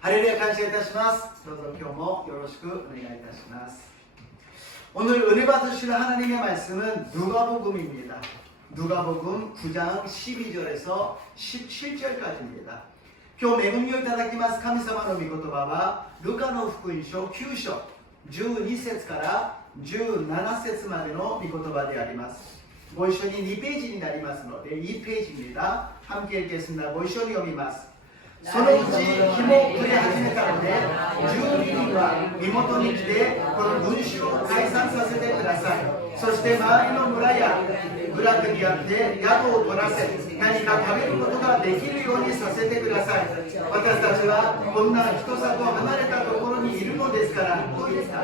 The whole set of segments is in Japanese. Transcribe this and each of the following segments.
ハレルヤ感謝いたします。どうぞ今日もよろしくお願いいたします. 오늘 은혜 받으실 하나님의 말씀은 누가복음입니다. 누가복음 9장 12절에서 17절까지입니다. 今日恵みをいただきます神様の御言葉はルカの福音書9章12節から17節までの御言葉であります。ご一緒に2ページになりますので2ページ입니다. 함께 읽겠습니다. ご一緒に読みます。そのうち日も暮れ始めたので12人は身元に来てこの群衆を解散させてください。そして周りの村や部落にあって宿を取らせ何か食べることができるようにさせてください。私たちはこんな人里離れたところにいるのですからと言った。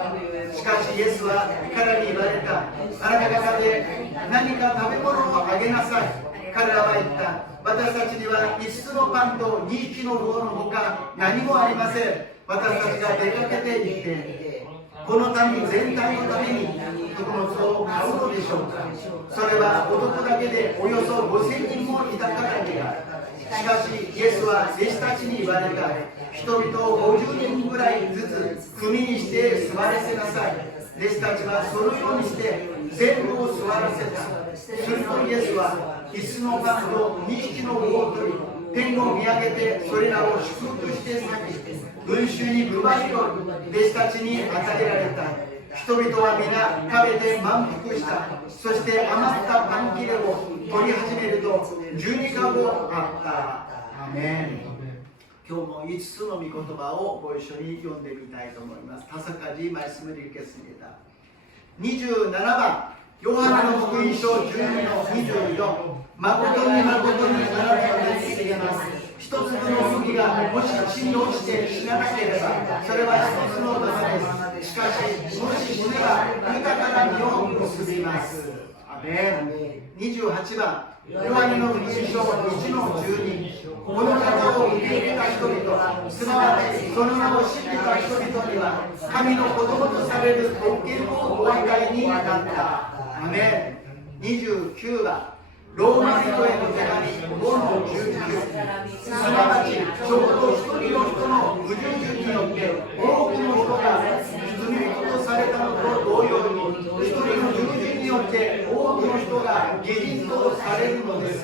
しかしイエスは彼らに言われた。あなた方で何か食べ物をあげなさい。彼らは言った。私たちには5つのパンと2匹の魚のほか何もありません。私たちが出かけて行ってこの民全体のために穀物を買うのでしょうか。それは男だけでおよそ5000人もいたからにある。しかしイエスは弟子たちに言われた。人々を50人ぐらいずつ組にして座らせなさい。弟子たちはそのようにして全部を座らせた。するとイエスは5つのパンと2匹の魚を取り天を見上げてそれらを祝福して裂き群衆に配りを弟子たちに与えられた。人々は皆食べて満腹した。そして余ったパン切れを取り始めると12かごあった。アメン。今日も5つの御言葉をご一緒に読んでみたいと思います。다섯 가지 말씀을 읽겠습니다. 27번ヨハネの福音書12の24誠に誠にあなた方に告げます。一粒の麦がもし地に落ちて死ななければそれは一つの玉です。しかしもし死ねば豊かな実を結びます。アメン。28番ヨハネの福音書1の12この方を受け入れた人々すなわちその名を信じた人々には神の子供とされる特権をお分かりになった。アメン。29番ローマ人への手紙5の19すなわちちょうど一人の人の不従順によって多くの人が罪人とされたのと同様に一人の従順によって多くの人が義人とされるのです。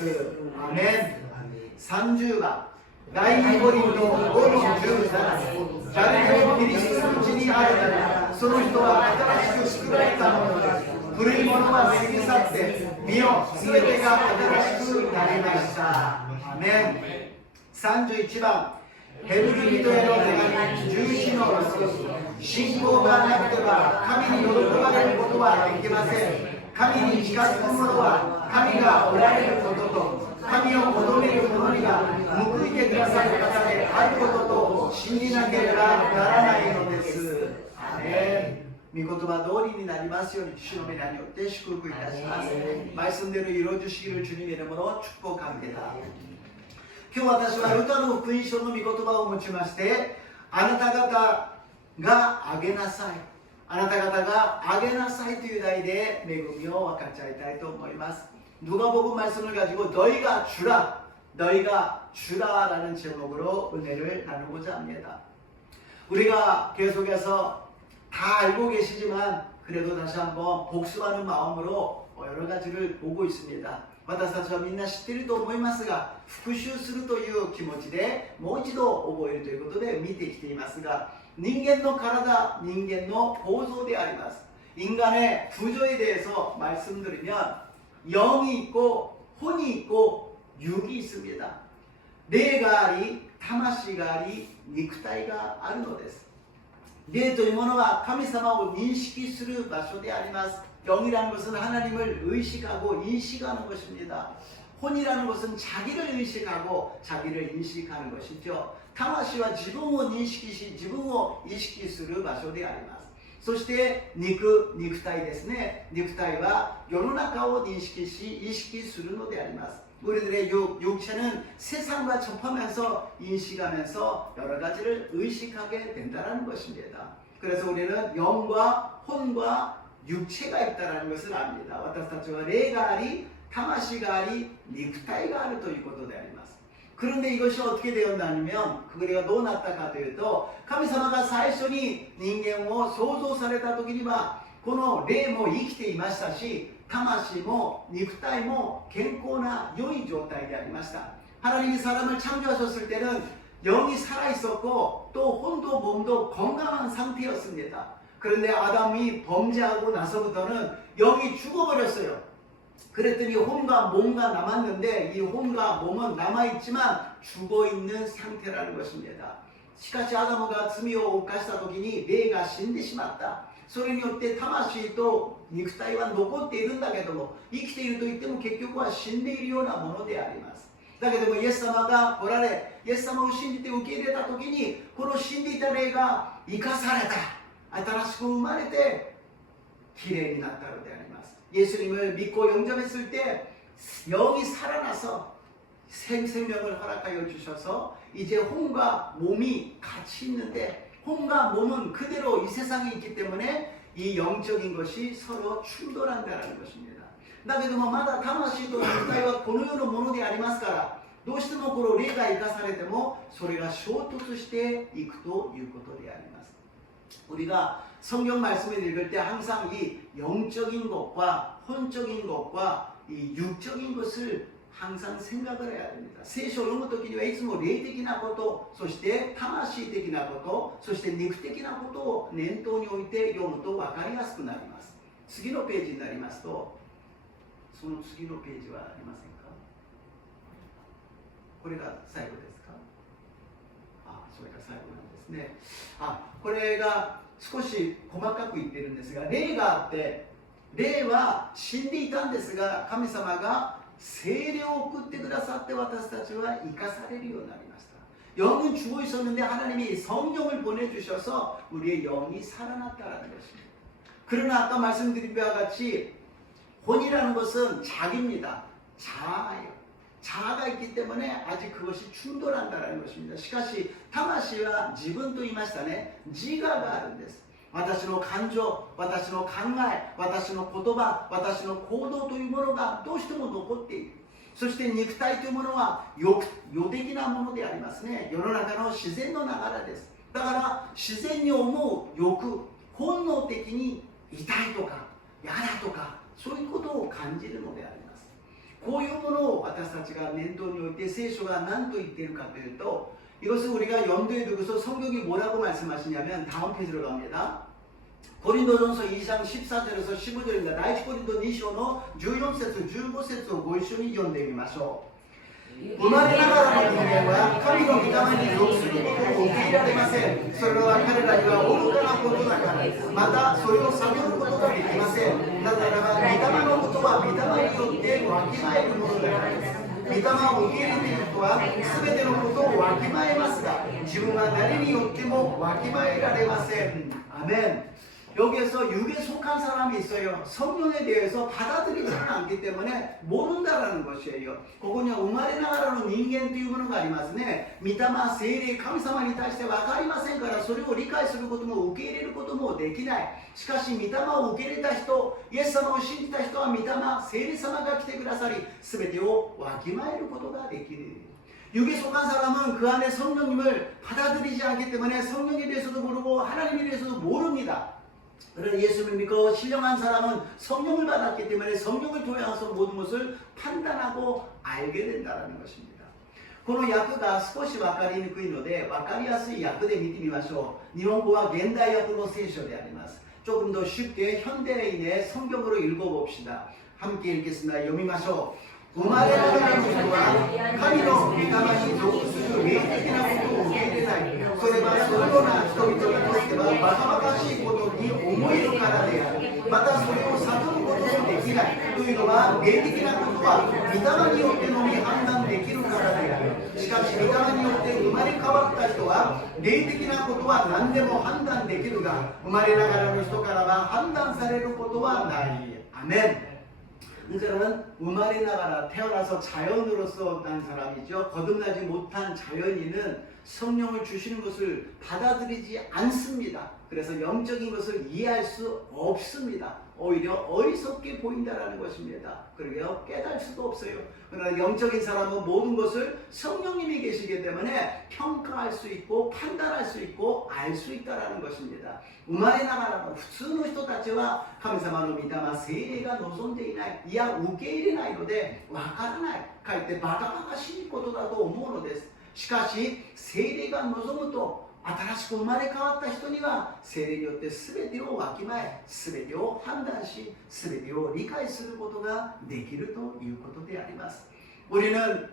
アメン。30番第2コリント5の17誰でもキリストのうちにあるならその人は新しく作られたものです。古いものは過ぎ去って見よすべてが新しくなりました。アメン。31番ヘブル人への手紙11の6信仰がなくては神に喜ばれることはできません。神に近づく者は神がおられることと神を求める者には報いてくださる方であることとを信じなければならないのです。アメン。御言葉通りになりますように主の皆によって祝福いたします。말씀대로 이루어주시기를 주님의 이름으로 축복합니다. 今日私はルカの福音書の御言葉を持ちましてあなた方があげなさいあなた方があげなさいという題で恵みを分かち合いたいと思います。누가복음 말씀을 가지고 너희가 주라 라는 제목으로 은혜를 나누고자 합니다. 우리가 계속해서 다 알고 계시지만 그래도 다시 한번 복습하는 마음으로 여러 가지를 보고 있습니다. 私たちはみんな知っていると思いますが復習するという気持ちでもう一度覚えるということで見てきていますが人間の体、人間の構造であります。 인간의 구조에 대해서 말씀드리면 영이 있고 혼이 있고 육이 있습니다. 뇌가あり、魂があり、肉体があるのです。霊というものは神様を認識する場所であります。 영이라는 것은 하나님을 의식하고 인식하는 것입니다. 혼이라는 것은 자기를 의식하고 자기를 인식하는 것이죠. 타마시와 지붕을 인식시 지붕을 인식시する場所であります。そして肉体ですね。肉体は世の中を認識し意識するのであります。 우리들의 육체는 세상과 접하면서 인식하면서 여러 가지를 의식하게 된다는 것입니다. 그래서 우리는 영과 혼과 육체가 있다는 것을 압니다. 私たちは霊があり、魂があり、肉体があるということであります。 그런데 이것이 어떻게 되었냐면 그거가どうなったかというと、神様が最初に人間を創造された時にはこの霊も生きていましたし、魂も肉体も健康な良い状態でありました。 하나님이 사람을 창조하셨을 때는 영이 살아있었고 또 혼도 몸도 건강한 상태였습니다. 그런데 아담이 범죄하고 나서부터는 영이 죽어버렸어요. 그랬더니 혼과 몸과 남았는데 이 혼과 몸은 남아있지만 죽어있는 상태라는 것입니다. しかしアダムが罪を犯した時に霊が死んでしまった。それによって魂と肉体は残っているんだけども、生きていると言っても結局は死んでいるようなものであります。だけどもイエス様が来られ、イエス様を信じて受け入れた時にこの死んでいた霊が生かされた、新しく生まれてきれいになったのであります。 예수님을 믿고 영접했을 때 영이 살아나서 생명을 허락하여 주셔서 이제 혼과 몸이 같이 있는데 혼과 몸은 그대로 이 세상에 있기 때문에 이 영적인 것이 서로 충돌한다는 것입니다. だけどもまだ魂と肉体はこの世のものでありますから、どうしてもこの霊が生かされてもそれが衝突していくということであります。 우리가 성경 말씀을 읽을 때 항상 이 영적인 것과 혼적인 것과 이 육적인 것을 항상 생각을 해야 됩니다. 聖書を読むときにはいつも霊的なこと、そして魂的なこと、そして肉的なことを念頭に置いて読むと分かりやすくなります。次のページになりますと、その次のページはありませんか？これが最後ですか？あ、それが最後なんですね。あ、これが少し細かく言ってるんですが、霊があって、霊は死んでいたんですが、神様が聖霊を送ってくださって私たちは生かされるようになりました。 영은 죽어 있었는데 하나님이 성령을 보내주셔서 우리의 영이 살아났다는 것입니다. 그러나 아까 말씀드린 바와 같이 혼이라는 것은 자기입니다. 자아예요. 자아가 있기 때문에 아직 그것이 충돌한다는 것입니다. しかし魂は自分と言いましたね。自我があるんです。 私の感情、私の考え、私の言葉、私の行動というものがどうしても残っている。そして肉体というものは予的なものでありますね。世の中の自然の流れです。だから自然に思う欲、本能的に痛いとか嫌だとかそういうことを感じるのであります。こういうものを私たちが念頭に置いて聖書が何と言っているかというと、 이것을 우리가 염두에 두고서 성경이 뭐라고 말씀하시냐면 다음 페이지로 갑니다. 고린도전서 2장 14절에서 15절입니다. 다이치 고린도 2章の 14節 15節をご一緒に読んでみましょう。生まれながらの人間は神の御霊に属することを受け入れられません。それは彼らには愚かなことだからです。またそれを探ることができません。なぜならば御霊のことは御霊によってわきまえるものだからです。 御霊を受け入れている人は全てのことをわきまえますが、自分は誰によってもわきまえられません。아멘. 여기에서 육에 속한 사람이 있어요. 성령에 대해서 받아들이지 않기 때문에 모른다라는 것이에요. ここには生まれながらの人間というものがありますね。御霊、聖霊、神様に対して分かりませんから、それを理解することも受け入れることもできない。しかし御霊を受け入れた人、イエス様を信じた人は御霊、聖霊様が来てくださり、全てをわきまえることができる。 육에 속한 사람은 그 안에 성령님을 받아들이지 않기 때문에 성령에 대해서도 모르고 하나님에 대해서도 모릅니다. 그러나 예수를 믿고 신령한 사람은 성령을 받았기 때문에 성령을 통해서 모든 것을 판단하고 알게 된다는 것입니다. この訳が少し分かりにくいので分かりやすい訳で見てみましょう。日本語は現代訳の聖書であります。 조금 더 쉽게 현대인의 성경으로 읽어봅시다. 함께 읽겠습니다. 読みましょう。 生まれながらの人は神の御霊に属する霊的なことを受け入れない。それはそのような人々にとってはバカバカしいことに思えるからである。またそれを悟ることもできない。というのは霊的なことは御霊によってのみ判断できるからである。しかし御霊によって生まれ変わった人は霊的なことは何でも判断できるが、生まれながらの人からは判断されることはない。アメン。 그러면生まれ 나가라 태어나서 자연으로서 난 사람이죠. 거듭나지 못한 자연인은 성령을 주시는 것을 받아들이지 않습니다. 그래서 영적인 것을 이해할 수 없습니다. 오히려 어리석게 보인다라는 것입니다. 그러게요. 깨달을 수도 없어요. 그러나 영적인 사람은 모든 것을 성령님이 계시기 때문에 평가할 수 있고 판단할 수 있고 알 수 있다라는 것입니다. 生まれながらの普通の人たちは神様の御霊、聖霊が望んでいない、いや受け入れないのでわからない、かえってバカバカしいことだと思うのです。しかし聖霊が望むと新しく生まれ変わった人には聖霊によって全てをわきまえ、全てを判断し、全てを理解することができるということであります。 우리는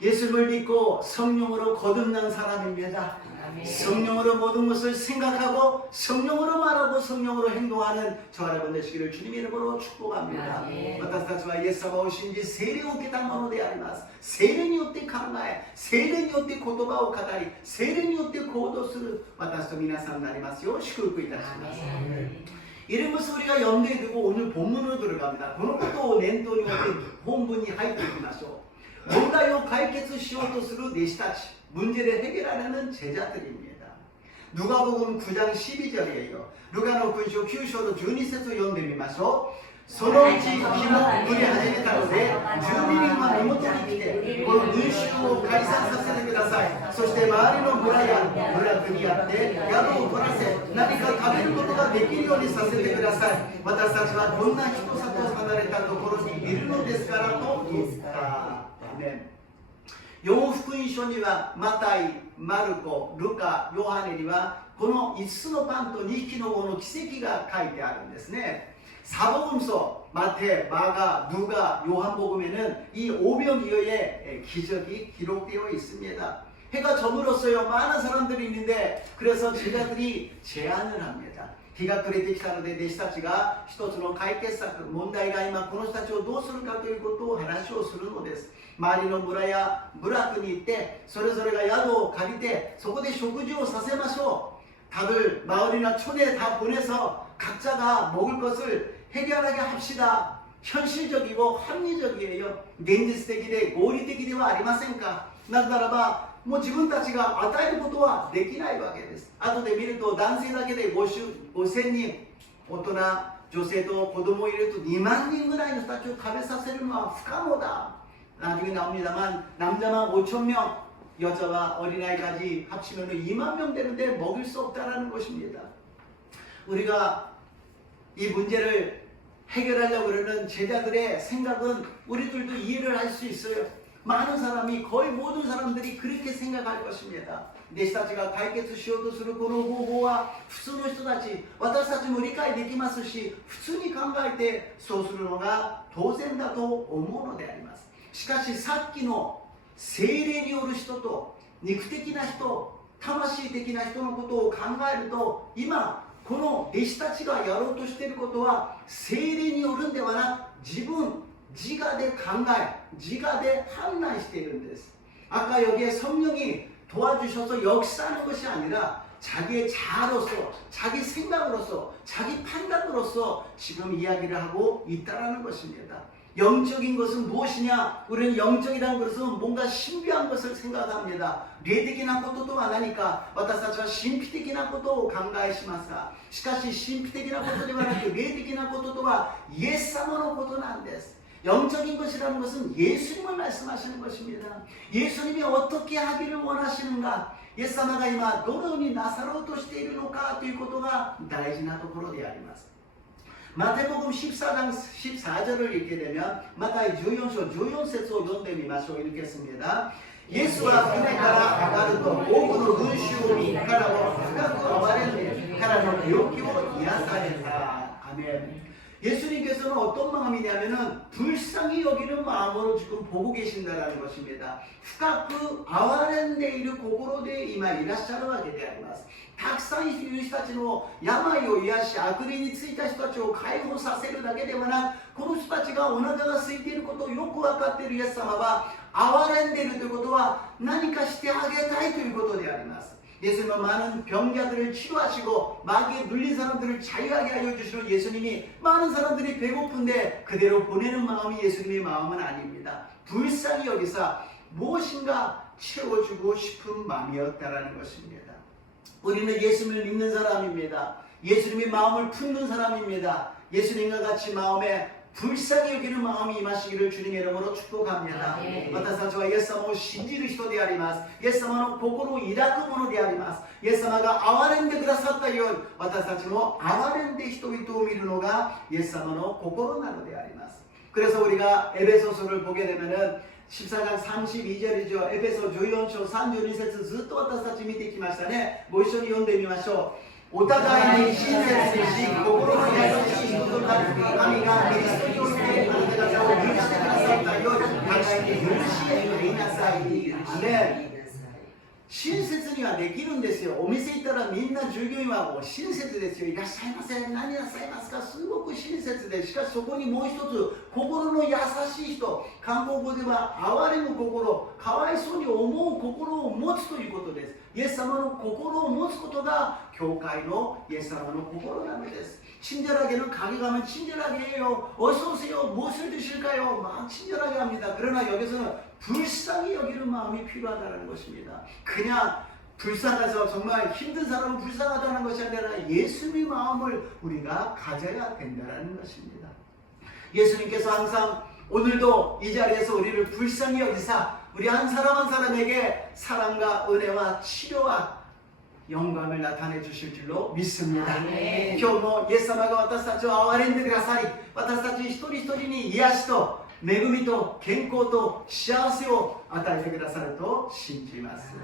예수를 믿고 성령으로 거듭난 사람입니다. 성령으로 모든 것을 생각하고 성령으로 말하고 성령으로 행동하는 저와 여러분 되시기를 주님의 이름으로 축복합니다. 私たちはイエス様を信じ聖霊を受けたものであります。聖霊によって考え、聖霊によって言葉を語り、聖霊によって行動する私と皆さんになりますよう祝福いたします。 이러면서 우리가 염두에 두고 오늘 본문으로 들어갑니다. このことを念頭に置いて本文に入っていきましょう。 問題を解決しようとする弟子たち、 문제를 해결하려는 제자들입니다. 누가복음 9장 12절이에요. 루가노 9장 9절로 12節を読んでみましょう。 そのうち日も降り始めたので、12人は身元に来て、この群衆を解散させてください。そして周りの村や村国やって宿を取らせ、何か食べることができるようにさせてください。私たちはこんな人里離れたところにいるのですからと言った。 4福音書にはマタイ、マルコ、ルカ、ヨハネにはこの5つのパンと2匹の子の奇跡が書いてあるんですね。 사복음서 마태, 마가, 누가, 요한복음에는 이 오병이어의 기적이 기록되어 있습니다. 해가 저물었어요. 많은 사람들이 있는데 그래서 제자들이 제안을 합니다. 日が暮れてきたので弟子たちが一つの解決策、問題が今この人たちをどうするかということを話をするのです。 周りの村や部落に行ってそれぞれが宿を借りてそこで食事をさせましょう。 다들 마을이나 촌에 다 보내서 각자가 먹을 것을 해결하게 합시다. 현실적이고 합리적이에요. 現実的で合理的ではありませんか。なぜならばもう自分たちが与えることはできないわけです。後で見ると男性だけで5000人、大人、女性と子供を入れると2万人ぐらいの人たちを食べさせるのは不可能だ。 나중에 나옵니다만 남자만 5,000명, 여자와 어린아이까지 합치면 2만 명 되는데 먹일 수 없다라는 것입니다. 우리가 이 문제를 해결하려고 그러는 제자들의 생각은 우리들도 이해를 할 수 있어요. 많은 사람이, 거의 모든 사람들이 그렇게 생각할 것입니다. 弟子たちが解決しようとするこの方法は普通の人たち、私たちも理解できますし、普通に考えてそうするのが当然だと思うのであります。 しかしさっきの聖霊による人と肉的な人、魂的な人のことを考えると、今この弟子たちがやろうとしていることは聖霊によるんではなく、自我で考え、自我で判断しているんです。 아까 여기에 성령이 도와주셔서 역사하는 것이 아니라 자기의 자아로서, 자기 생각으로서, 자기 판단으로서 지금 이야기를 하고 있다라는 것입니다. 영적인 것은 무엇이냐? 우리는 영적이라는 것은 뭔가 신비한 것을 생각합니다. 霊的なこととは何か、私たちは神秘的なことを考えしますが、しかし神秘的なことではなく霊的なこととはイエス様のことなんです。 영적인 것이라는 것은 예수님을 말씀하시는 것입니다. 예수님이 어떻게 하기를 원하시는가? 예수님가今どのようになさろうとしているのかということが大事なところであります。 마태복음 14장 14절을 읽게 되면 마태의 14章 14節を読んでみましょう。 읽겠습니다. 예수가船から上がると多くの群衆を見彼を深く憐れんで彼の病気を癒された。 아멘. 예수님께서는 어떤 마음이냐면은 불쌍히 여기는 마음으로 지금 보고 계신다라는 것입니다. 深く憐れんでいる心で今いらっしゃるわけであります。 たくさんいる人たちの病を癒し、悪霊についた人たちを解放させるだけではなく、この人たちがお腹が空いていることをよく分かっているイエス様は憐れんでいるということは何かしてあげたいということであります。 예수님은 많은 병자들을 치료하시고 마귀에 눌린 사람들을 자유하게 하여 주시는 예수님이 많은 사람들이 배고픈데 그대로 보내는 마음이 예수님의 마음은 아닙니다. 불쌍히 여기서 무엇인가 채워주고 싶은 마음이었다라는 것입니다. 우리는 예수님을 믿는 사람입니다. 예수님의 마음을 품는 사람입니다. 예수님과 같이 마음에 불쌍히 여기는 마음이 임하시기를 주님의 이름으로 축복합니다. 私たちはイエス様を信じる人であります。イエス様の心を抱くものであります。イエス様が憐れんでくださったように、私たちも憐れんで人々を見るのがイエス様の心なのであります。 그래서 우리가 에베소서를 보게 되면은 14장 32절이죠. 에베소 14章32節ずっと私たち見てきましたね。ご一緒に読んでみましょう。お互いに親切し、心の優しい人となる神がキリストにおいてあなた方を許してくださったように、互いに許し合いなさい。ね。親切にはできるんですよ。お店行ったらみんな従業員はもう親切ですよ。いらっしゃいませ。何なさいますか。すごく親切で、しかしそこにもう一つ、心の優しい人、韓国語では憐れむ心、かわいそうに思う心を持つということです。イエス様の心を持つことが教会のイエス様の心なのです。 친절하게는 가게 가면 친절하게 해요. 어서 오세요. 무엇을 드실까요? 막 친절하게 합니다. 그러나 여기서는 불쌍히 여기는 마음이 필요하다는 것입니다. 그냥 불쌍해서 정말 힘든 사람은 불쌍하다는 것이 아니라 예수님의 마음을 우리가 가져야 된다는 것입니다. 예수님께서 항상 오늘도 이 자리에서 우리를 불쌍히 여기사 우리 한 사람 한 사람에게 사랑과 은혜와 치료와 영광을 나타내 주실 줄로 믿습니다. 今日もイエス様が私たちを憐れんでくださり、私たち一人一人に癒しと恵みと健康と幸せを与えてくださると信じます.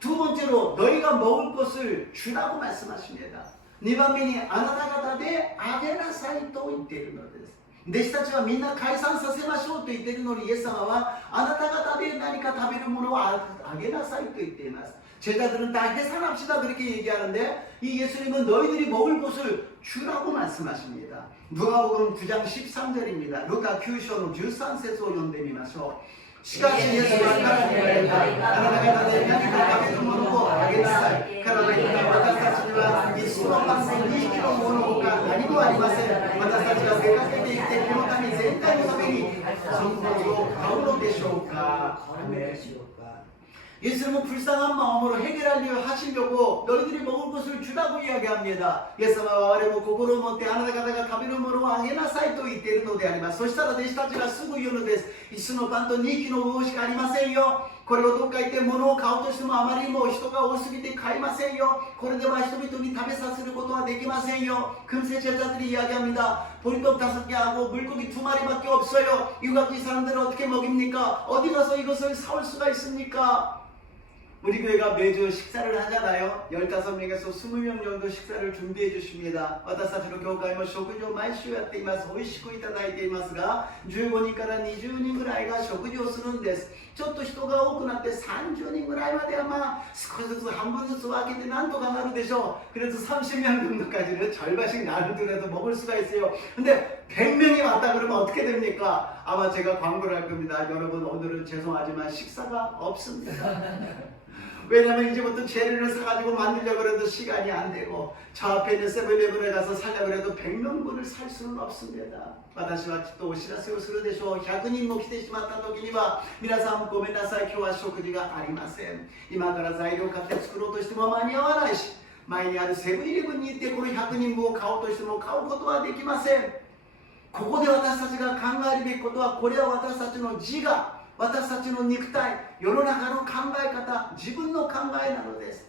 두 번째로 너희가 먹을 것을 주라고 말씀하십니다. 2番目にあなた方であげなさいと言っているのです。弟子たちはみんな解散させましょうと言っているのにイエス様はあなた方で何か食べるものをあげなさいと言っています. 제자들은 다 해산합시다 그렇게 얘기하는데 이 예수님은 너희들이 먹을 것을 주라고 말씀하십니다. 누가복음 9장 13절입니다. 루카 9章の13節を読んでみましょう. しかしイエスは彼に言われた。あなた方で何か食べるものをあげなさい。彼らが言った。私たちには5つのパンと2匹のものほか何もありません。私たちが出かけていってこの民全体のためにそのことを買うのでしょうか。 예수님은 불쌍한 마음으로 해결하려 하시려고 너희들이 먹을 것을 주라고 이야기합니다. 예수님은我々も心を持ってあなた方が食べるものをあげなさいと言っているのであります。そしたら弟子たちがすぐ言うのです。5つのパンと2匹の魚しかありませんよ。これをどっか行って物を買おうとしてもあまりにも人が多すぎて買いませんよ。これでは人々に食べさせることはできませんよ. 금세 제자들이 이야기합니다. 보리떡 5개 하고 물고기 2마리밖에 없어요. 이거 갖고 이 사람들은 어떻게 먹입니까? 어디 가서 이것을 사올 수가 있습니까? 우리 교회가 매주 식사를 하잖아요. 15명에서 20명 정도 식사를 준비해 주십니다. 私たちの教会も食事を毎週やっています。美味しくいただいていますが、15人から20人ぐらいが食事をするんです。ちょっと人が多くなって30人ぐらいまではまあ少しずつ半分ずつ分けてなんとかなるでしょう. 그래서 30명 정도까지는 절반씩 나누더라도 먹을 수가 있어요. 근데 100명이 왔다 그러면 어떻게 됩니까? 아마 제가 광고를 할 겁니다. 여러분 오늘은 죄송하지만 식사가 없습니다. 왜냐면 이제부터 재료를 사가지고 만들려고 해도 시간이 안 되고 저 앞에 있는 세븐일레븐에 가서 살려고 해도 100명분을 살 수는 없습니다. 私はきっとお知らせをするでしょう。100人も来てしまった時には皆さんごめんなさい、今日は食事がありません。今から材料買って作ろうとしても間に合わないし、前にあるセブンイレブンに行ってこの100人分を買おうとしても買うことはできません。ここで私たちが考えるべきことは、これは私たちの自我、私たちの肉体、世の中の考え方、自分の考えなのです。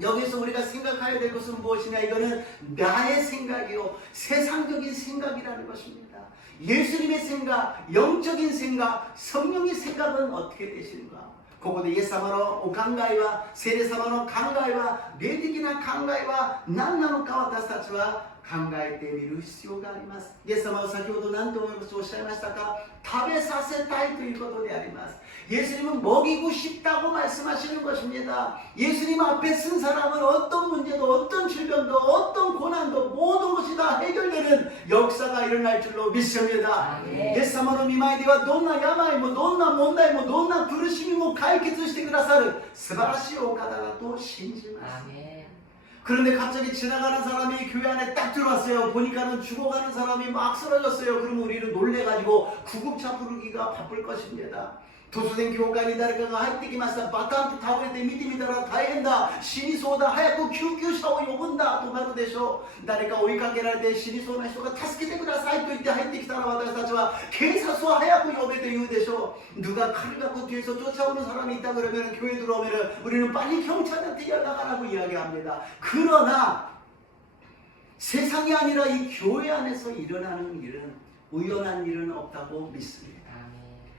여기서 우리가 생각해야 될 것은 무엇이냐? 이거는 나의 생각이요, 세상적인 생각이라는 것입니다. 예수님의 생각, 영적인 생각, 성령의 생각은 어떻게 되시는가? ここでイエス様のお考えは、聖霊様の考えは、霊的な考えは何なのか私たちは考えてみる必要があります。イエス様は先ほど何とおっしゃいましたか？食べさせたいということであります. 예수님은 먹이고 싶다고 말씀하시는 것입니다. 예수님 앞에 쓴 사람은 어떤 문제도, 어떤 질병도, 어떤 고난도 모든 것이 다 해결되는 역사가 일어날 줄로 믿습니다. イエス様の御前ではどんな病もどんな問題もどんな苦しみも解決してくださる素晴らしいお方だと信じます. 그런데 갑자기 지나가는 사람이 교회 안에 딱 들어왔어요. 보니까는 죽어가는 사람이 막 쓰러졌어요. 그러면 우리는 놀래가지고 구급차 부르기가 바쁠 것입니다. 突然教会に誰かが入ってきました。バタンと倒れて見てみたら大変だ、死にそうだ、早く救急車を呼ぶんだとなるでしょう。誰か追いかけられて死にそうな人が助けてくださいと言って入ってきたら、私たちは警察を早く呼べと言うでしょう。 누가 칼을 갖고 뒤에서 쫓아오는 사람이 있다 그러면 교회 들어오면 우리는 빨리 경찰한테 연락하라고 이야기합니다. 그러나 세상이 아니라 이 교회 안에서 일어나는 일은 우연한 일은 없다고 믿습니다.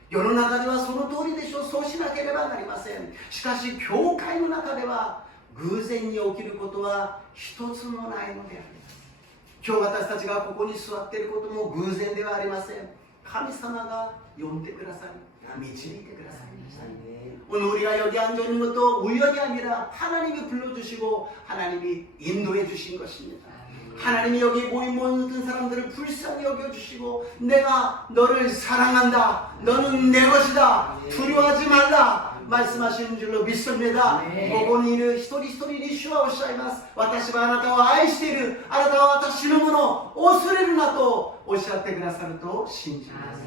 世の中ではその通りでしょう。そうしなければなりません。しかし教会の中では偶然に起きることは一つもないのであります。今日私たちがここに座っていることも偶然ではありません。神様が呼んでくださり導いてくださいました。 오늘 우리가 여기 앉아 있는 것도 우연이 아니라 하나님이 불러주시고 하나님이 인도해 주신 것입니다. 하나님이 여기 모인 모든 사람들을 불쌍히 여겨주시고 내가 너를 사랑한다, 너는 내 것이다, 두려워하지 말라 말씀하시는 줄로 믿습니다. ここにいる一人一人に主はおっしゃいます。私はあなたを愛している、あなたは私のもの、恐れるなとおっしゃってくださると信じます。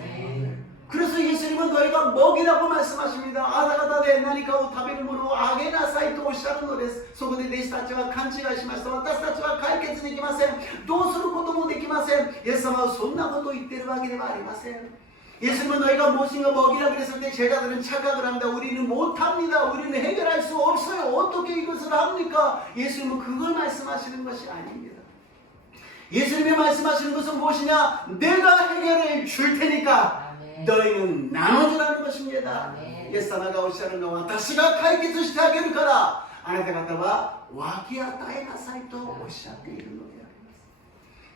그래서 예수님은 너희가 먹이라고 말씀하십니다. 아나가다데 나니까 타베르 모노 아게나사이とおっしゃるのです。そこで弟子たちは勘違いしました。私たちは解決できません。どうすることもできません。イエス様はそんなことを言っているわけではありません。 예수님은 너희가 무엇인가 먹이라 그랬을 때 제자들은 착각을 합니다. 우리는 못합니다. 우리는 해결할 수 없어요. 어떻게 이것을 합니까? 예수님은 그걸 말씀하시는 것이 아닙니다. 예수님이 말씀하시는 것은 무엇이냐? 내가 해결을 줄 테니까 너희는 나눠주라는 것입니다. イエス様がおっしゃるのは私が解決してあげるからあなた方は分け与えなさいとおっしゃっているのでありま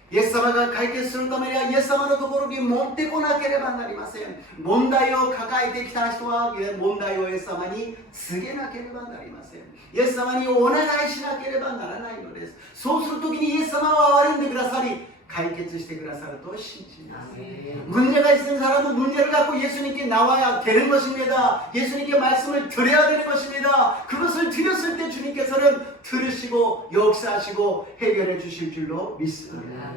す。イエス様が解決するためにはイエス様のところに持ってこなければなりません。問題を抱えてきた人は問題をイエス様に告げなければなりません。イエス様にお願いしなければならないのです。そうするときにイエス様は憐れんでくださり解決してくださると信じます。 문제가 있는 사람은 문제를 갖고 예수님께 나와야 되는 것입니다. 예수님께 말씀을 드려야 되는 것입니다. 그것을 드렸을 때 주님께서는 들으시고 역사하시고 해결해 주실 줄로 믿습니다.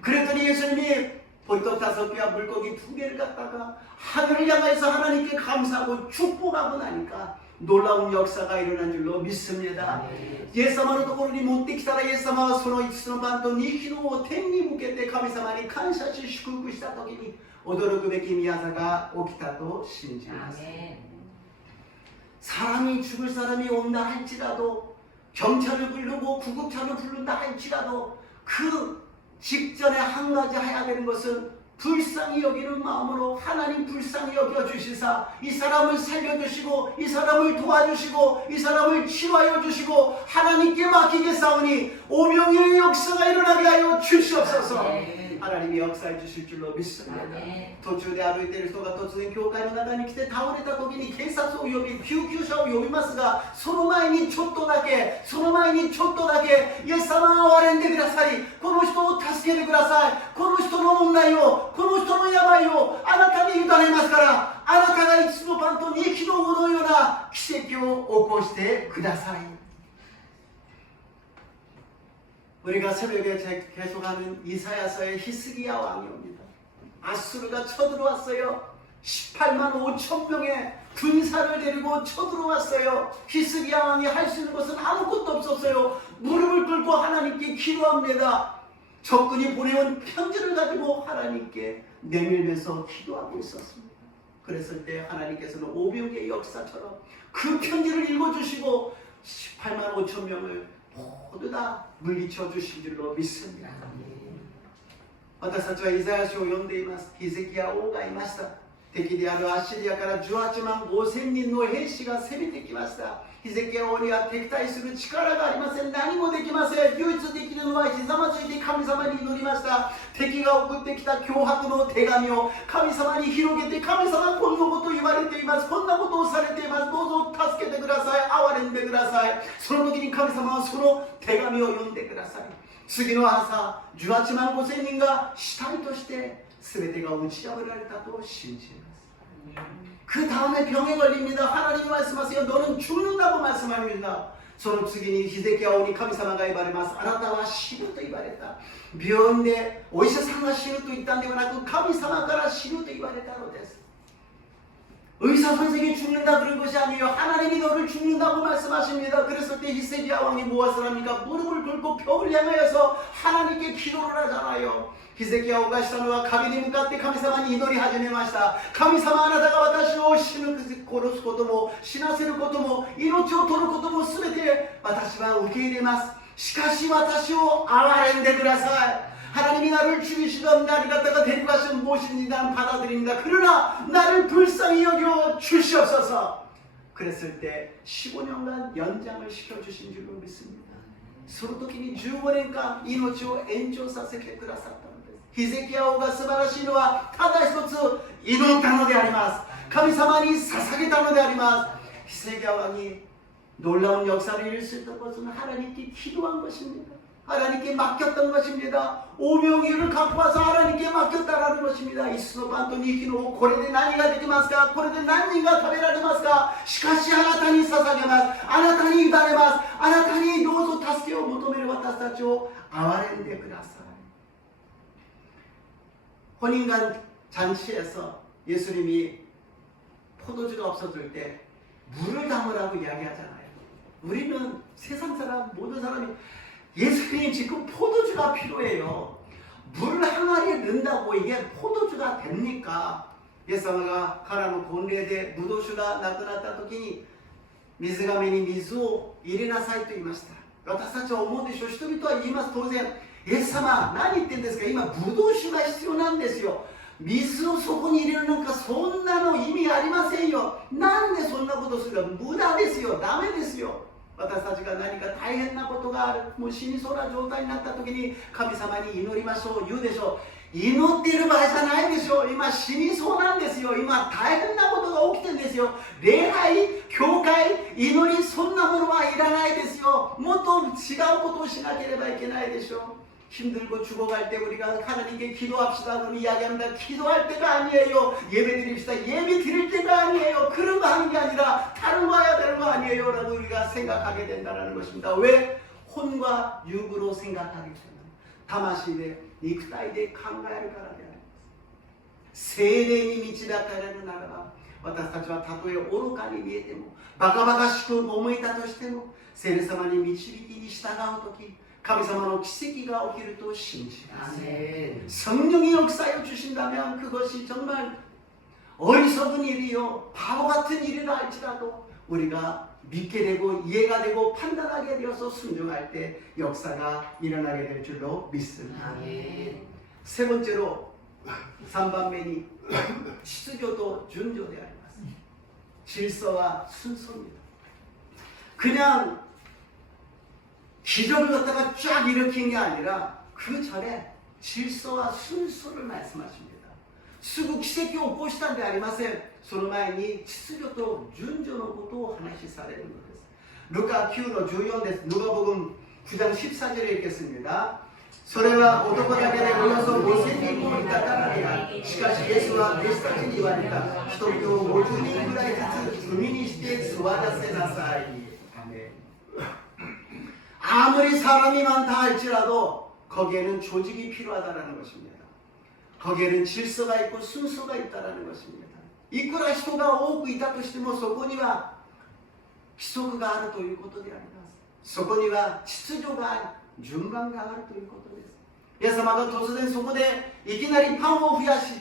그랬더니 예수님이 보리떡 5개와 물고기 2개를 갖다가 하늘을 향해서 하나님께 감사하고 축복하고 나니까 놀라운 역사가 일어난 줄로 믿습니다. イエス様のところに持ってきたらイエス様はその5つのパンと2匹のを天に向けて神様に感謝し祝福した時に驚くべき宮座が起きたと信じます。 사람이 죽을 사람이 온다 할지라도 경찰을 부르고 구급차를 부른다 할지라도 그 직전에 한 가지 해야 되는 것은 불쌍히 여기는 마음으로 하나님 불쌍히 여겨주시사 이 사람을 살려주시고 이 사람을 도와주시고 이 사람을 치유하여 주시고 하나님께 맡기겠사오니 오병이의 역사가 일어나게 하여 주시옵소서. 하나님이 역사해 주실 줄로 믿습니다. 途中で歩いている人が突然教会の中に来て倒れた時に警察を呼び救急車を呼びますがその前にちょっとだけイエス様を憐れんでくださりこの人を助けてください。この人の問題をこの人の病をあなたに委ねますからあなたが5つのパンと2匹の魚のような奇跡を起こしてください。 우리가 새벽에 계속하는 이사야서의 히스기야 왕이 옵니다. 아수르가 쳐들어왔어요. 18만 5천 명의 군사를 데리고 쳐들어왔어요. 히스기야 왕이 할 수 있는 것은 아무것도 없었어요. 무릎을 꿇고 하나님께 기도합니다. 적군이 보내온 편지를 가지고 하나님께 내밀면서 기도하고 있었습니다. 그랬을 때 하나님께서는 오병의 역사처럼 그 편지를 읽어주시고 18만 5천 명을 모두 다 물리쳐 주신 줄로 믿습니다. 私たちはイザヤ書を読んでいます。ヒゼキヤ王がいました。敵であるアッシリアから18万5千人の兵士が攻めてきました。ヒゼキヤ王には敵対する力がありません。何もできません。唯一できるのはひざまずいて神様に祈りました。敵が送ってきた脅迫の手紙を神様に広げて神様こんなこと言われています。こんなことをされています。どうぞ助けてください。憐れんでください。その時に神様はその手紙を読んでください。次の朝18万5千人が死体として全てが打ち破られたと信じます。 그 다음에 병에 걸립니다. 하나님이 말씀하세요. 너는 죽는다고 말씀합니다. その次にヒゼキヤ王に神様が言われます。あなたは死ぬと言われた。病院でお医者さんが死ぬと言ったんではなく神様から死ぬと言われたのです。 의사 선생이 죽는다 그런 것이 아니에요. 하나님이 너를 죽는다고 말씀하십니다. 그랬을 때 히스기야 왕이 무엇을 합니까? 무릎을 꿇고 벽을 향하여서 하나님께 기도를 하잖아요. ヒゼキヤを犯したのは神に向かって神様に祈り始めました。神様、あなたが私を殺すことも死なせることも命を取ることも全て私は受け入れます。しかし私を憐れんでください。 하나님이 나를 죽이시던 나를 갖다가 데리고 가신 모신지 나는 받아들입니다. 그러나 나를 불쌍히 여겨 주시옵소서. 그랬을 때 15년간 연장을 시켜주신 줄로 믿습니다. その時に15年間命を延長させてくださったのです。ヒゼキヤ王が素晴らしいのはただ一つ祈ったのであります。神様に捧げたのであります。ヒゼキヤ왕이 놀라운 역사를 이룰 수 있던 것은 하나님께 기도한 것입니다. 하나님께 맡겼던 것입니다. 오명이를 갖고 와서 하나님께 맡겼다라는 것입니다. 이스노 반토니 히노 고레데 나니가 되기마스까 고레데 나니가 타베라데마스까 시카시 아나타니 사사게마스 아나타니 이다레마스 아나타니 노소 타스케오 모토메르 와타스타치오 아와렌데 그라사이. 혼인간 잔치에서 예수님이 포도주가 없어질 때 물을 담으라고 이야기하잖아요. 우리는 세상 사람 모든 사람이 예수님 지금 포도주가 필요해요. 물 항아리에 넣는다고 이게 포도주가 됩니까? イエス様が彼の婚礼でブドウ酒がなくなった時に水がめに水を入れなさいと言いました。私たちは思うでしょう。人々は言います。当然、イエス様何言ってんですか？今ブドウ酒が必要なんですよ。水をそこに入れるなんかそんなの意味ありませんよ。なんでそんなことするか？無駄ですよ。ダメですよ。私たちが何か大変なことがある、もう死にそうな状態になった時に神様に祈りましょう言うでしょう。祈っている場合じゃないでしょう。今死にそうなんですよ。今大変なことが起きてるんですよ。礼拝、教会、祈り、そんなものはいらないですよ。もっと違うことをしなければいけないでしょう。 힘들고 죽어갈 때 우리가 하나님께 기도합시다. 그럼 이야기합니다. 기도할 때가 아니에요. 예배 드립시다. 예배 드릴 때가 아니에요. 그런 거 하는 게 아니라 다른 거 해야 되는 거 아니에요. 라고 우리가 생각하게 된다는 것입니다. 왜? 혼과 육으로 생각하기 때문에. 다마시대 니크타이데 강가야를 가라게 하는 것입니다. 세례니 미치다카라는 나라가 私たちはたとえ愚かに見えてもバカバカしく思えたとしても聖霊様に導きに従うとき 神様の奇跡が起きると信じます。 성령이 역사해 주신다면 그것이 정말 어리석은 일이요 바보 같은 일이라 할지라도 우리가 믿게 되고 이해가 되고 판단하게 되어서 순종할 때 역사가 일어나게 될 줄로 믿습니다. 세 번째로 3番目に 秩序도 준조であります. 질서와 순서입니다. 그냥 기적을 갖다가 쫙 일으킨 게 아니라 그 전에 질서와 순서를 말씀하십니다. 수구 기세기を起こしたんでありません。その前に秩序と順序のことを話しされるのです。ルカ9の14です。누가복음 9장 14절에 읽겠습니다. それは男だけでおよそ5000人もいたからである。しかしイエスは弟子たちに言われた。人々を50人ぐらいずつ組にして座らせなさい。 아무리 사람이 많다 할지라도 거기에는 조직이 필요하다는 것입니다. 거기에는 질서가 있고 순서가 있다는 것입니다. いくら人が多くいたとしてもそこには規則があるということであります。そこには秩序がある、順番があるということです。イエス様が突然そこでいきなりパンを増やし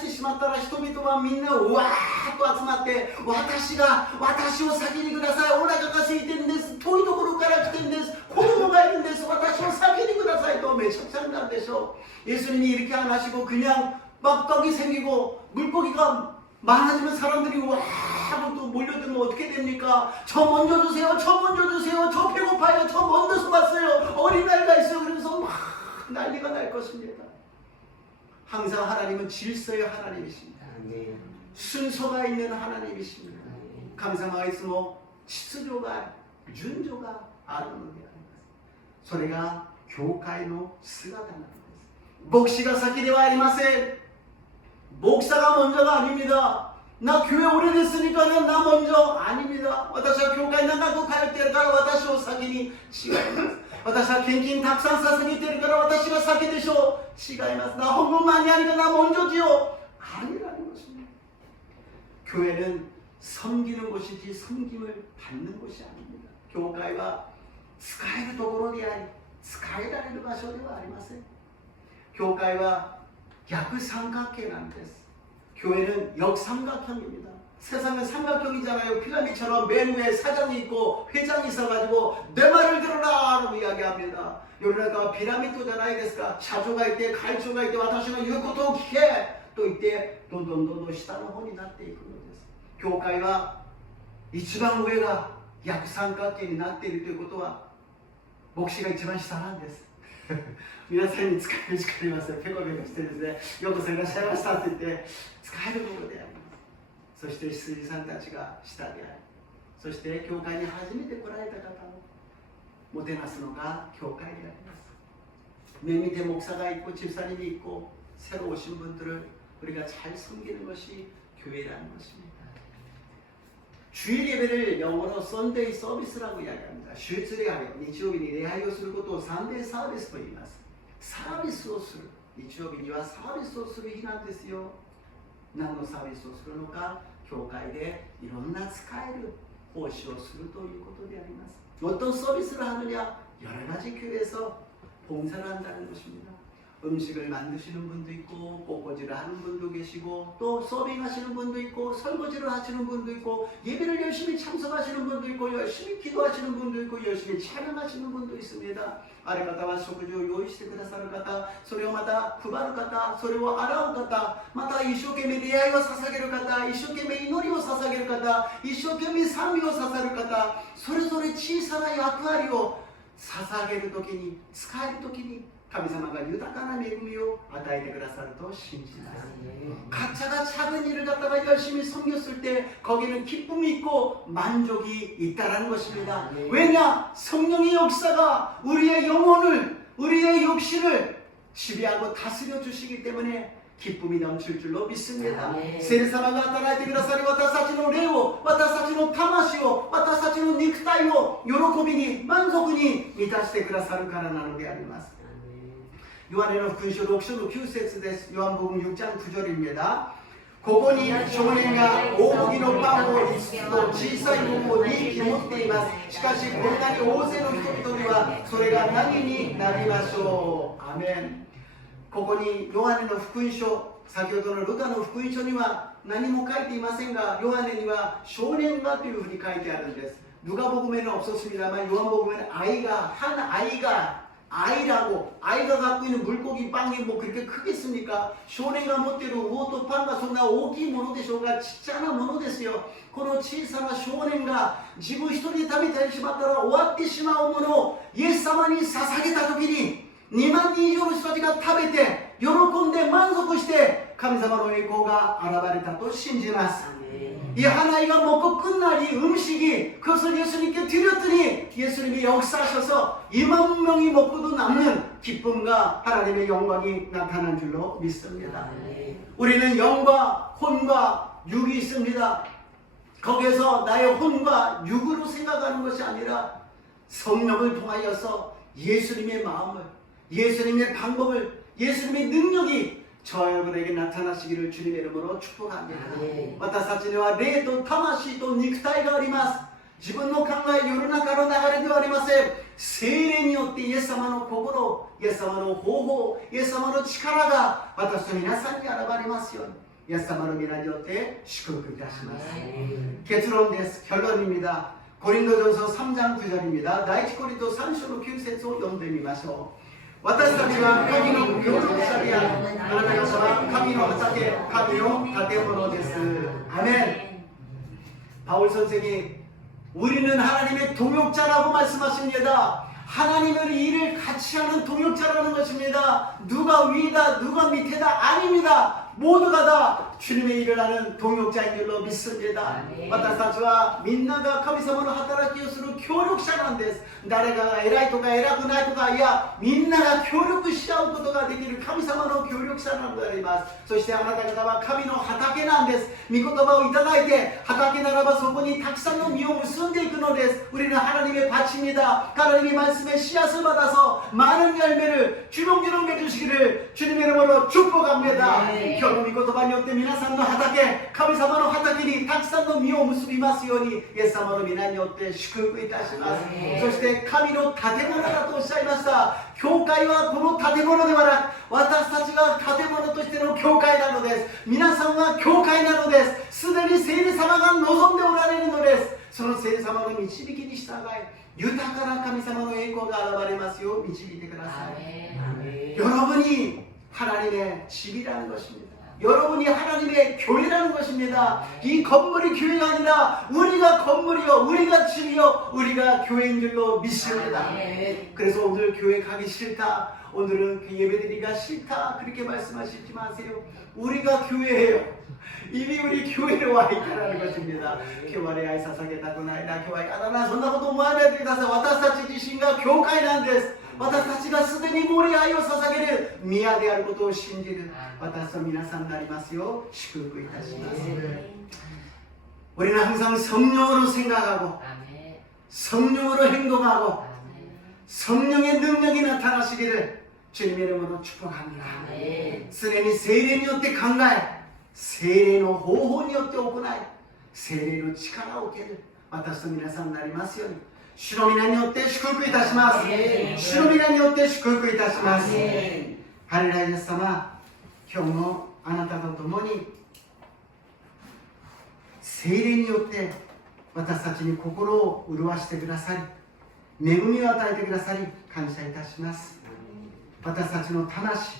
てしまったら人々はみんなうわーっと集まって私を先にください。お腹が空いてるんです。遠いところから来てるんです。子供がいるんです。私を先にくださいとめちゃくちゃになるでしょう。 예수님이 이렇게 안 하시고 그냥 막떡이 생기고 물고기가 많아지면 사람들이 와 하고 또 몰려들면 어떻게 됩니까? 저 먼저 주세요. 저 먼저 주세요. 저 배고파요. 저 먼저 왔어요. 어린아이가 있어요. 그러면서 막 난리가 날 것입니다. 항상 하나님은 질서의 하나님이십니다. 순서가 있는 하나님이십니다. 감사가 있으면秩序が 준조가あるのであります。それが教会の姿なのです。牧師が先ではありません。 목사가 먼저가 아닙니다. 나 교회 오래됐으니까 나 먼저 아닙니다. 私は教会長く通っているから私を先に違います。私は献金たくさん捧げているから私が先でしょう。違います。나 헌금 많이 하니까 나 먼저지요. 아니라는 것입니다. 교회는 섬기는 곳이지 섬김을 받는 곳이 아닙니다. 교회가 使えるところであり使えられる場所ではありません。教会は逆三角形なんです。 교회는 역삼각형입니다. 세상은 삼각형이잖아요. 피라미드처럼 맨 위에 사장이 있고 회장이 있어가지고 내 말을 들어라 라고 이야기합니다. 요런가 피라미드잖아요. 그러니까 샤조가 있대, 갈조가 있대, 와타시는 유코토 기해 또 이때 돈돈돈도 시다는 혼이 났대 있거든요. 교회가 이치방 위가 약삼각형이 났대いるということは牧師が一番下なんです。皆さんに使えるしかありません。ペコペコしてですね、ようこそいらっしゃいましたって言って使えるものであります。そして羊さんたちが下であり、そして教会に初めて来られた方をもてなすのが教会であります。내 밑에 목사가 있고 집사님이 있고 새로 오신 분들을 우리가 잘 섬기는 것이 교회라는 것입니다. 주일 예배를 영어로 썬데이 서비스라고 이야기합니다. 슈츠레하여日曜日に礼拝をすることをサンデーサービスと言います。サービスをする。日曜日にはサービスをする日なんですよ。何のサービスをするのか、教会でいろんな使える奉仕をするということであります。어떤 서비스를 하느냐? 여러 가지 교회에서 봉사를 한다는 것입니다. 음식을 만드시는 분도 있고 꽃꽂이를 하는 분도 계시고 또 서빙하시는 분도 있고 설거지를 하시는 분도 있고 예배를 열심히 참석하시는 분도 있고 열심히 기도하시는 분도 있고 열심히 찬양하시는 분도 있습니다. ある方は食事を用意してくださる方、それをまた配る方、それを洗う方、また一生懸命出会いを捧げる方、一生懸命祈りを捧げる方、一生懸命賛美を捧げる方、それぞれ小さな役割を捧げるときに、使えるときに神様が豊かな恵みを与えてくださると信じます。 각자가 작은 일을 갖다가 열심히 섬겼을 때 거기는 기쁨이 있고 만족이 있다는 것입니다. 왜냐? 성령의 역사가 우리의 영혼을, 우리의 육신을 지배하고 다스려 주시기 때문에 기쁨이 넘칠 줄로 믿습니다. 聖霊様が働いてくださり、私たちの霊を、私たちの魂を、私たちの肉体を喜びに、満足に満たしてくださるからなのであります。 요한의福音書 6장 9節です。 요한복음 6장 9절입니다. ここに少年が大麦のパンを5つと小さい桃を2匹持っています。しかしこんなに大勢の人々にはそれが何になりましょう。アメン。ここにヨハネの福音書、先ほどのルカの福音書には何も書いていませんが、ヨハネには少年がというふうに書いてあるんです。 누가복음에는 없었습니다만 요한복음에는 아이가, 한 아이가 아이라고, 아이가 갖고 있는 물고기 빵이 뭐 그렇게 크겠습니까? 쇼네가 못대로 우오토 빵가 손나 오기 모노 되쇼가 진짜나 모노 됐어요. この小さな少年が自分一人で食べてしまったら終わってしまうものをイエス様に捧げた時に2万人以上の人たちが食べて喜んで満足して神様の栄光が現れたと信じます。 이 하나이가 먹고 끝나니 음식이 그것을 예수님께 드렸더니 예수님이 역사하셔서 2만 명이 먹고도 남는 기쁨과 하나님의 영광이 나타난 줄로 믿습니다. 우리는 영과 혼과 육이 있습니다. 거기에서 나의 혼과 육으로 생각하는 것이 아니라 성령을 통하여서 예수님의 마음을, 예수님의 방법을, 예수님의 능력이 저 여러분에게 나타나시기를 주님의 이름으로 축복합니다. 私たちには霊と魂と肉体があります。自分の考え、世の中の流れではありません。聖霊によってイエス様の心、イエス様の方法、イエス様の力が私と皆さんに現れますように。イエス様の皆によって祝福いたします。結論です。결론입니다. 고린도전서 3장 9절입니다. 第一コリント3章の9節を読んでみましょう。 私たちは神の協力者である。あなた方は神の畑、神の建物です。아멘. 바울 선생이 우리는 하나님의 동역자라고 말씀하십니다. 하나님의 일을 같이 하는 동역자라는 것입니다. 누가 위다, 누가 밑에다 아닙니다. 모두가 다 주님의 일을 하는 동역자인 줄로 믿습니다. 私たちはみんなが神様の働きをする協力者なんです。誰かが偉いとか偉くないとか、いや、みんなが協力し合うことができる神様の協力者なのであります。そしてあなた方は神の畑なんです。御言葉をいただいて、畑ならばそこにたくさんの実を結んでいくのです。 우리는 하나님의 밭입니다. 하나님의 말씀에 씨앗을 받아서 많은 열매를 주렁주렁 맺으시기를 주님의 이름으로 축복합니다. 결국 이言葉によって皆皆さんの畑、神様の畑にたくさんの実を結びますように、イエス様の皆によって祝福いたします。そして神の建物だとおっしゃいました。教会はこの建物ではなく、私たちが建物としての教会なのです。皆さんは教会なのです。すでに聖霊様が望んでおられるのです。その聖霊様の導きに従い、豊かな神様の栄光が現れますよう導いてください。 여러분이 하나님의 집이라는 것입니다. 여러분이 하나님의 교회라는 것입니다. 이 건물이 교회가 아니라 우리가 건물이요, 우리가 집이요, 우리가 교회인 줄로 믿습니다. 그래서 오늘 교회 가기 싫다, 오늘은 예배드리기가 싫다, 그렇게 말씀하시지 마세요. 우리가 교회예요. 이미 우리 교회로 와 있다는 것입니다. 교회에 아이사사게다고 나이다 교회 가다나 손나고도 모아내야 되다서 와타사치 지신가 교회なんです。私たちがすでにもり愛を捧げる宮であることを信じる私と皆さんになりますよう祝福いたします。 우리는 항상 성령으로 생각하고 성령으로 행동하고 성령의 능력이 나타나시기를 주님의 이름으로 축복합니다. 常に聖霊によって考え、聖霊の方法によって行い、聖霊の力を受ける私と皆さんになりますように主の皆によって祝福いたします。主の皆によって祝福いたします。ハレルヤイエス様、今日もあなたと共に聖霊によって私たちに心を潤してくださり、恵みを与えてくださり感謝いたします。私たちの魂、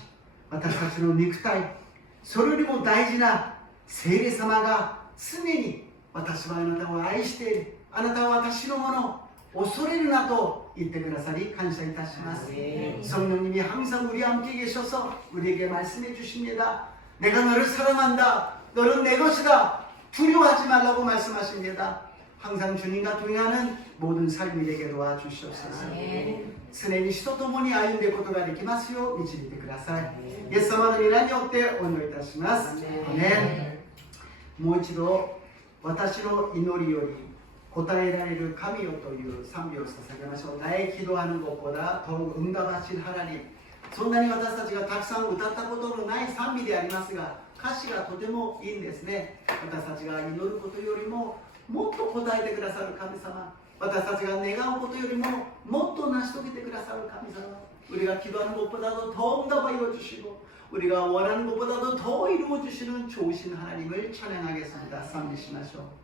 私たちの肉体、それよりも大事な聖霊様が常に私はあなたを愛している、あなたは私のもの、恐れるなと言ってくださり感謝いたします。 성령님이 항상 우리 함께 계셔서 우리에게 말씀해 주십니다. 내가 너를 사랑한다, 너는 내 것이다, 두려워하지 말라고 말씀하십니다. 항상 주님과 동행하는 모든 삶이 되게 도와주시옵소서. 常に主と共に歩んでいくことができますよう導いてください。イエス様の皆によってお祈りいたします。アメン。もう一度、私の祈りより答えられる神よという賛美を捧げましょう。나의 기도하는 것보다 더욱 응답하신 하나님。そんなに私たちがたくさん歌ったことのない賛美でありますが、歌詞がとてもいいんですね。私たちが祈ることよりももっと答えてくださる神様、私たちが願うことよりももっと成し遂げてくださる神様、 우리가 기도하는 것보다도 더 응답하여 주시고 우리가 원하는 것보다도 더 이루어 주시는 좋으신 하나님을 찬양하겠습니다. 賛美しましょう。